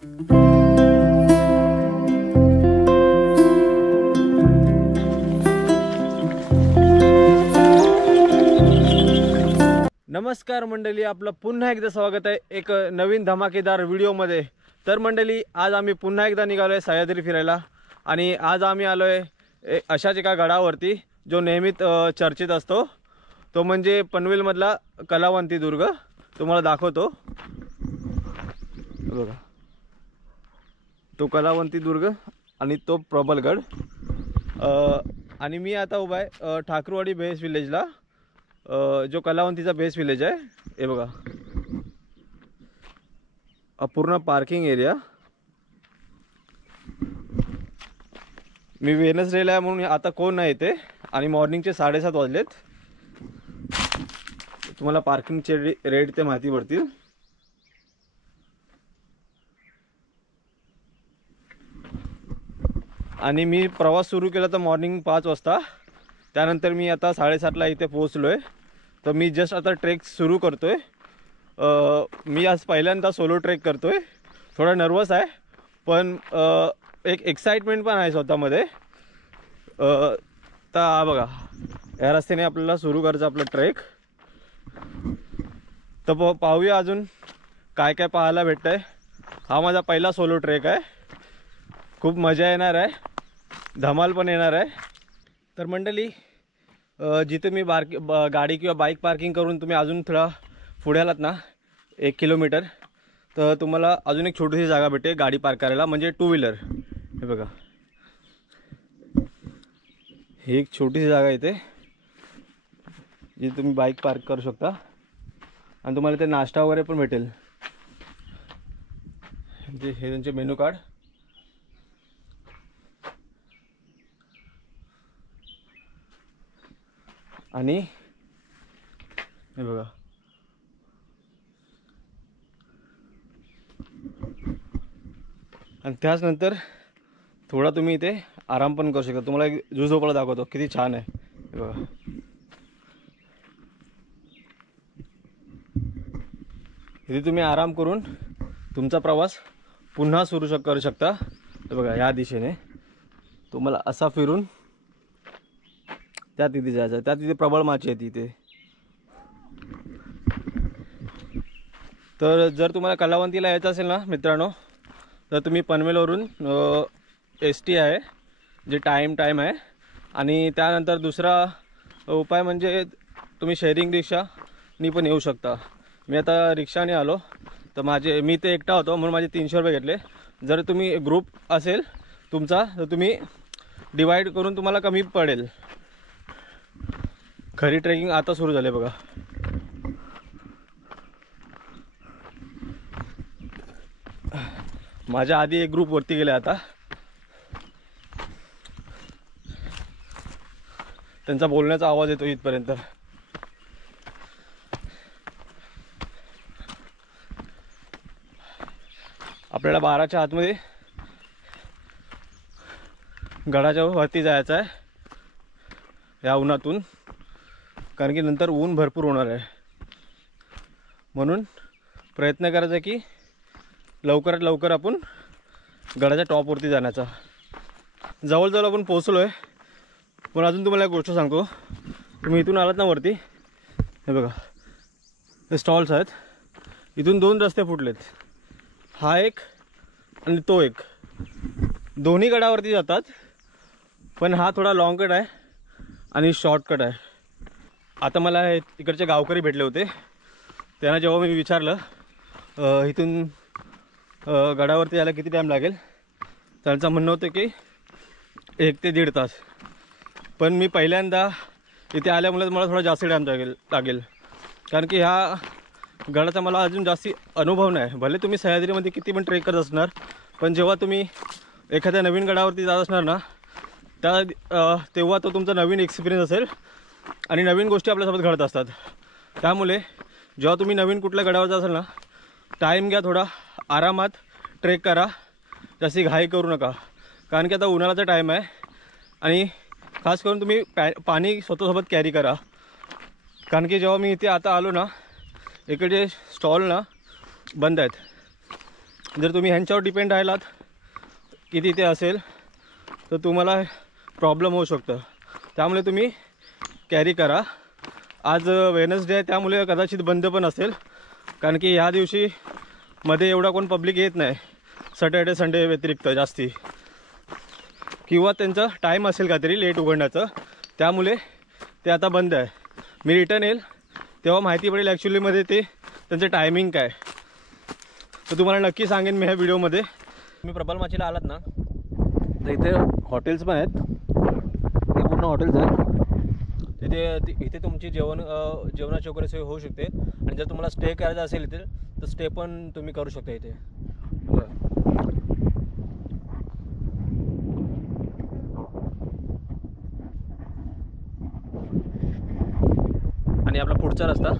नमस्कार मंडळी, आपलं पुन्हा एकदा स्वागत आहे एक नवीन धमाकेदार व्हिडिओमध्ये। तर मंडळी, आज आम्ही पुन्हा एकदा निघालोय सह्याद्री फिरायला आणि आज आम्ही आलोय अशाच एका गडावरती जो नेहमीच चर्चेत असतो, तो म्हणजे पनवेलमधला कलावंती दुर्ग। तुम्हाला दाखवतो बघा, तो कलावंती दुर्ग आणि तो प्रबलगड। आणि मी आता उभा आहे ठाकूरवाडी बेस विलेजला, जो कलावंतीचा बेस विलेज आहे। हे बघा, पूर्ण पार्किंग एरिया। मी वेनसडेला आहे म्हणून आता कोण नाही येते आणि मॉर्निंगचे 7:30 वाजलेत। तुम्हाला पार्किंगचे रेट ते माहिती पडतील। आणि मी प्रवास सुरू केला तर मॉर्निंग 5 वाजता, त्यानंतर मी आता 7:30ला इथे पोहोचलोय। तर मी जस्ट आता ट्रेक सुरू करतोय। मी आज पहिल्यांदा सोलो ट्रेक करतोय, थोडा नर्वस आहे पण एक एक्साइटमेंट पण आहे स्वतःमध्ये। तर हा बघा, या रस्त्याने आपल्याला सुरू करायचं आपलं ट्रेक। तर पाहूया अजून काय काय पाहायला भेटतंय। हा माझा पहिला सोलो ट्रेक आहे, खूप मजा येणार आहे, धमाल पण येणार आहे। तर मंडळी, जिथे मी गाडी किंवा बाईक पार्किंग करून तुम्ही अजून थोडा पुढे आलात ना 1 किलोमीटर, तर तुम्हाला अजून एक छोटीशी जागा भेटते गाडी पार्क करायला, म्हणजे 2 व्हीलर। हे बघा, ही एक छोटीशी जागा इथे जिथे तुम्ही बाईक पार्क करू शकता आणि तुम्हाला इथे नाश्ता वगैरे पण भेटेल। हे त्यांचे मेनू कार्ड। आणि हे बघा, आणि त्याच नंतर थोडा तुम्ही इथे आराम पण करू शकता। तुम्हाला एक झोपाळा दाखवतो, किती छान आहे। हे बघा, इथे तुम्ही आराम करून तुमचा प्रवास पुन्हा सुरू करू शकता। हे बघा, या दिशेने तुम्हाला असा फिरून त्या तिथे जायचं। त्या तिथे प्रबळ माची आहे तिथे। तर जर तुम्हाला कलावंतीला यायचं असेल ना मित्रांनो, तर तुम्ही पनवेलवरून ST आहे जे टाईम आहे। आणि त्यानंतर दुसरा उपाय म्हणजे तुम्ही शेअरिंग रिक्षानी पण येऊ शकता। मी आता रिक्षाने आलो, तर मी ते एकटा होतो म्हणून माझे 300 रुपये घेतले। जर तुम्ही ग्रुप असेल तुमचा तर तुम्ही डिवाइड करून तुम्हाला कमी पडेल। खरी ट्रेकिंग आता सुरू झाले बघा। माझ्या आधी एक ग्रुप वरती गेले, आता त्यांचा बोलण्याचा आवाज येतो इथपर्यंत। आपल्याला 12च्या आतमध्ये गडाच्या वरती जायचं आहे या उन्हातून, कारण की नंतर ऊन भरपूर होणार आहे। म्हणून प्रयत्न करायचा की लवकरात लवकर आपण गडाच्या टॉपवरती जाण्याचा। जवळजवळ आपण पोहोचलो आहे, पण अजून तुम्हाला एक गोष्ट सांगतो। तुम्ही इथून आलात ना वरती, हे बघा हे स्टॉल्स आहेत। इथून 2 रस्ते फुटलेत, हा एक आणि तो एक। दोन्ही गडावरती जातात, पण हा थोडा लॉंग कट आहे आणि शॉर्टकट आहे। आता मला इकडचे गावकरी भेटले होते, त्यांना जेव्हा मी विचारलं इथून गडावरती यायला किती टाईम लागेल, त्यांचं म्हणणं होतं की 1 ते 1.5 तास। पण मी पहिल्यांदा इथे आल्यामुळे मला थोडा जास्त टाईम लागेल, कारण की ह्या गडाचा मला अजून जास्ती अनुभव नाही। भले तुम्ही सह्याद्रीमध्ये किती पण ट्रेक करत असणार, पण जेव्हा तुम्ही एखाद्या नवीन गडावरती जात असणार ना, तेव्हा तो तुमचा नवीन एक्सपिरियन्स असेल आणि नवीन गोष्टी आपल्यासोबत घडत असतात। त्यामुळे जेव्हा तुम्ही नवीन कुठल्या गडावर जात असाल ना, टाईम घ्या, थोडा आरामात ट्रेक करा, जास्ती घाई करू नका, कारण की आता उन्हाळ्याचा टाईम आहे। आणि खास करून तुम्ही पाणी स्वतःसोबत कॅरी करा, कारण की जेव्हा मी इथे आता आलो ना, इकडे स्टॉल ना बंद आहेत, जर तुम्ही ह्यांच्यावर डिपेंड राहिलात की तिथे असेल तर तुम्हाला प्रॉब्लेम होऊ शकतं. त्यामुळे तुम्ही कॅरी करा. आज वेनसडे आहे त्यामुळे कदाचित बंद पण असेल, कारण की ह्या दिवशी मध्ये एवढा कोण पब्लिक येत नाही सॅटर्डे संडे व्यतिरिक्त जास्ती, किंवा त्यांचं टाईम असेल काहीतरी लेट उघडण्याचं, त्यामुळे ते आता बंद आहे. मी रिटर्न येईल तेव्हा माहिती पडेल ॲक्च्युलीमध्ये ते त्यांचं टायमिंग काय, तर तुम्हाला नक्की सांगेन मी ह्या व्हिडिओमध्ये. तुम्ही प्रबल माचीला आलात ना तर इथे हॉटेल्स पण आहेत, हे पूर्ण हॉटेल्स आहेत. इथे तुमची जेवणाची वगैरे सोय होऊ शकते. आणि जर तुम्हाला स्टे करायचा असेल इथे तर स्टे पण तुम्ही करू शकता इथे. आणि आपला पुढचा रस्ता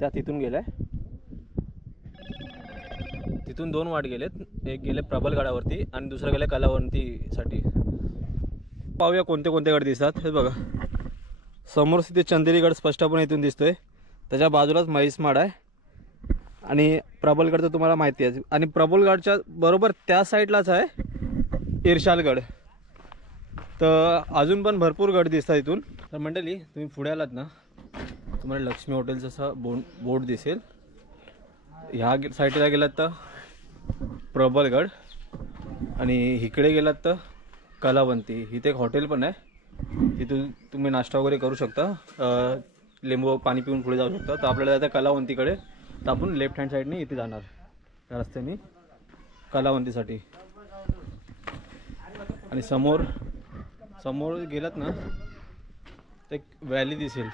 त्या तिथून गेलाय. तिथून 2 वाट गेलेत, एक गेले प्रबलगडावरती आणि दुसरं गेले कलावंतीसाठी. पाहूया कोणते कोणते गड दिसतात. हे बघा समोर तिथे चंदेरीगड स्पष्टपणे इथून दिसतोय, त्याच्या बाजूलाच म्हैसमाड आहे. आणि प्रबलगड तर तुम्हाला माहिती आहे. आणि प्रबलगडच्या बरोबर त्या साईडलाच आहे इर्शालगड. तर अजून पण भरपूर गड दिसतात इथून. तर मंडळी तुम्ही पुढे आलात ना तुम्हाला लक्ष्मी हॉटेलचा असा बोर्ड दिसेल. ह्या साईडला गेलात तर प्रबलगड आणि इकडे गेलात तर कलावंती. इथे एक हॉटेल पण आहे, तिथून तुम्ही नाश्ता वगैरे करू शकता, लिंबू पाणी पिऊन पुढे जाऊ शकता. तर आपल्याला जायचं कलावंतीकडे, तर आपण लेफ्ट हँड साईडने इथे जाणार त्या रस्त्याने कलावंतीसाठी. आणि समोर समोर गेलात ना तर एक व्हॅली दिसेल,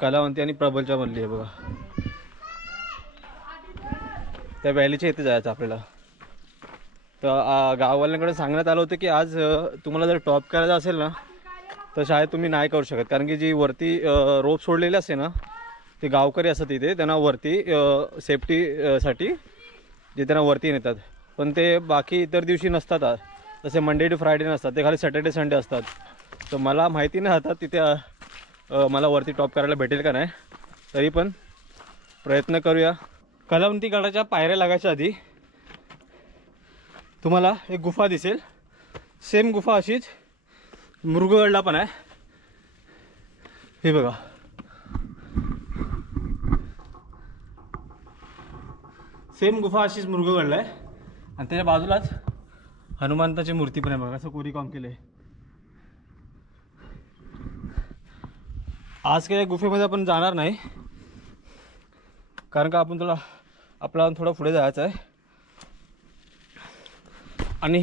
कलावंती आणि प्रबलच्या मधली आहे बघा. त्या व्हॅलीच्या इथे जायचं आपल्याला. तर गाववाल्यांकडे सांगण्यात आलं होतं की आज तुम्हाला जर टॉप करायचं असेल ना तर शायद तुम्ही नाही करू शकत, कारण की जी वरती रोप सोडलेली असते ना ते गावकरी असतात तिथे, त्यांना वरती सेफ्टीसाठी जे त्यांना वरती नेतात. पण ते बाकी इतर दिवशी नसतात, तसे मंडे टू फ्रायडे नसतात, ते खाली सॅटर्डे संडे असतात. तर मला माहिती नाही आता तिथे मला वरती टॉप करायला भेटेल का नाही, तरी पण प्रयत्न करूया. कलावंती गडाच्या पायऱ्या लागायच्या आधी तुम्हाला एक गुफा दिसेल, सेम गुफा अशीच मृगगडला पण आहे. हे बघा सेम गुफा अशीच मृगगडला आहे. आणि त्याच्या बाजूलाच हनुमंताची मूर्ती पण आहे बघा, असं कोरी काम केलं आहे. आज काही गुफेमध्ये आपण जाणार नाही, कारण का आपण आपल्याला थोडं पुढे जायचं आहे. आणि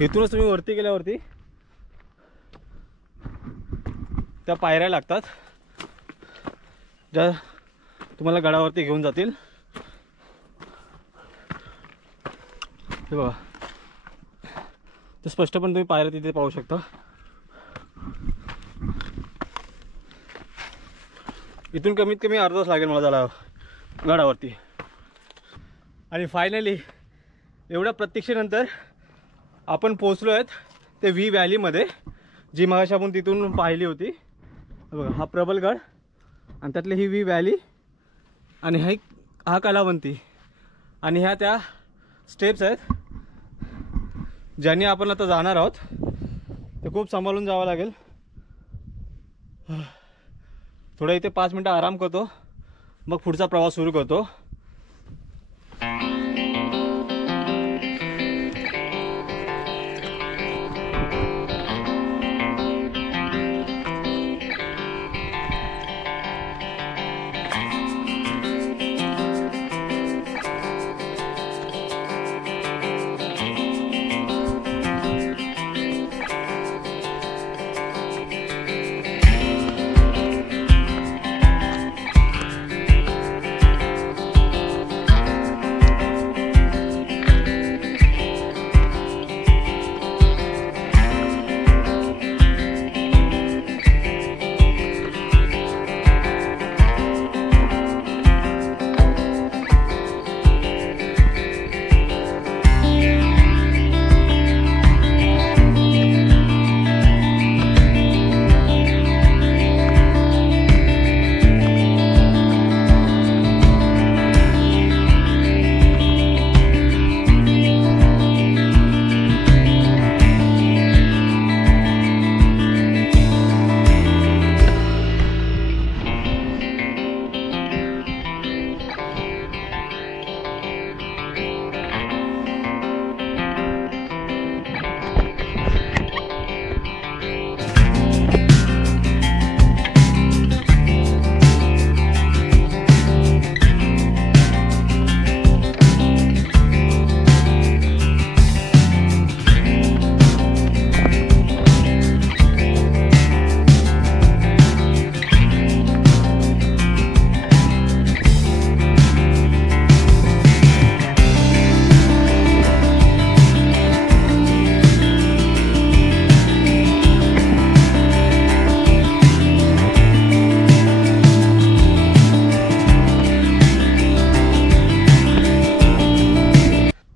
इथूनच तुम्ही वरती गेल्यावरती त्या पायऱ्या लागतात ज्या तुम्हाला गडावरती घेऊन जातील. हे बघा ते स्पष्टपणे तुम्ही पायऱ्या तिथे पाहू शकता. इथून कमीत कमी अर्धा तास लागेल मला जायला गडावरती. आणि फायनली एवढ्या प्रतीक्षेनंतर आपण पोचलो आहेत ते व्ही व्हॅलीमध्ये, जी मगाशी आपण तिथून पाहिली होती. बघा हा प्रबलगड आणि त्यातली ही व्ही व्हॅली आणि हा कलावंती. आणि ह्या त्या स्टेप्स आहेत ज्यांनी आपण आता जाणार आहोत. ते खूप सांभाळून जावं लागेल. थोडं इथे 5 मिनटं आराम करतो, मग पुढचा प्रवास सुरू करतो.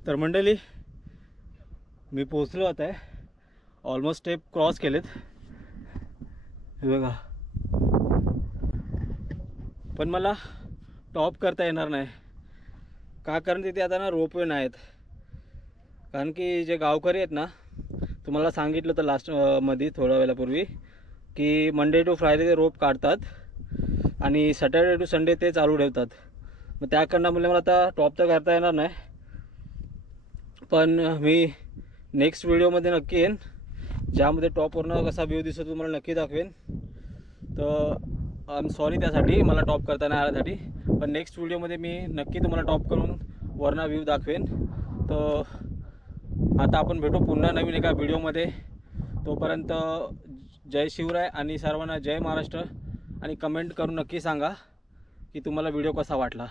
तर मंडळी मी पोचलो आता आहे, ऑलमोस्ट स्टेप क्रॉस केलेत हे बघा. पण मला टॉप करता येणार नाही का, कारण तिथे आता ना रोपवे नाही आहेत. कारण की जे गावकरी आहेत ना, तुम्हाला सांगितलं तर लास्ट मध्ये थोड्या वेळापूर्वी की मंडे टू फ्रायडे ते रोप काढतात आणि सॅटर्डे टू संडे ते चालू ठेवतात. मग त्या कारणामुळे मला आता टॉप तर करता येणार नाही. पण मी नेक्स्ट व्हिडिओमध्ये नक्की येईन, ज्यामध्ये टॉपवरनं कसा व्ह्यू दिसतो तुम्हाला नक्की दाखवेन. तर आय एम सॉरी त्यासाठी मला टॉप करता नाही आल्यासाठी. पण नेक्स्ट व्हिडिओमध्ये मी नक्की तुम्हाला टॉप करून वरना व्ह्यू दाखवेन. तर आता आपण भेटू पुन्हा नवीन एका व्हिडिओमध्ये. तोपर्यंत जय शिवराय आणि सर्वांना जय महाराष्ट्र. आणि कमेंट करून नक्की सांगा की तुम्हाला व्हिडिओ कसा वाटला.